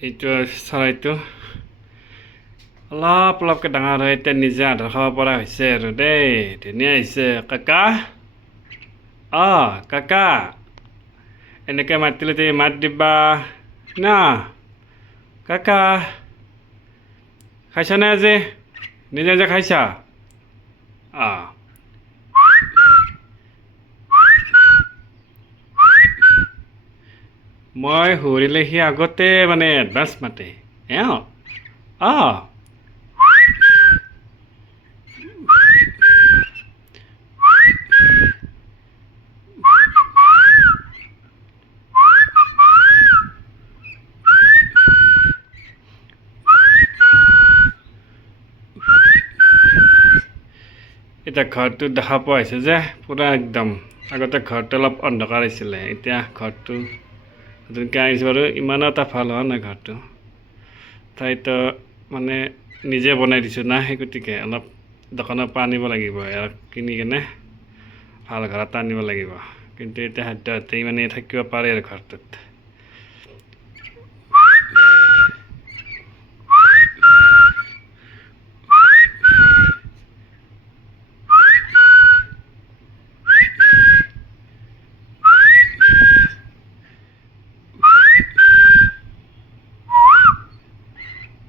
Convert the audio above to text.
এইটো চৰাইটো অলপ অলপকৈ ডাঙৰ হৈ এতিয়া নিজে আধাৰ খাব পৰা হৈছে আৰু দেই। ধুনীয়া হৈছে কাকা। কাকা এনেকৈ মাতিলে তুমি মাত দিবা না। কাকা খাইছানে আজি? নিজে নিজে খাইছা? মই সুৰিলে সি আগতে মানে এডভান্স মাতে। অঁ এতিয়া ঘৰটো দেখা পোৱা হৈছে যে পূৰা একদম। আগতে ঘৰটো অলপ অন্ধকাৰ আছিলে, এতিয়া ঘৰটো নতুনকৈ আহিছে বাৰু। ইমানো এটা ভাল হোৱা নাই ঘৰটো। তাইতো মানে নিজে বনাই দিছোঁ না, সেই গতিকে অলপ দোকানৰ পৰা আনিব লাগিব, ইয়াক কিনি কেনে ভাল ঘৰ এটা আনিব লাগিব। কিন্তু এতিয়া সাধ্যহতে মানে থাকিব পাৰে আৰু ঘৰটোত।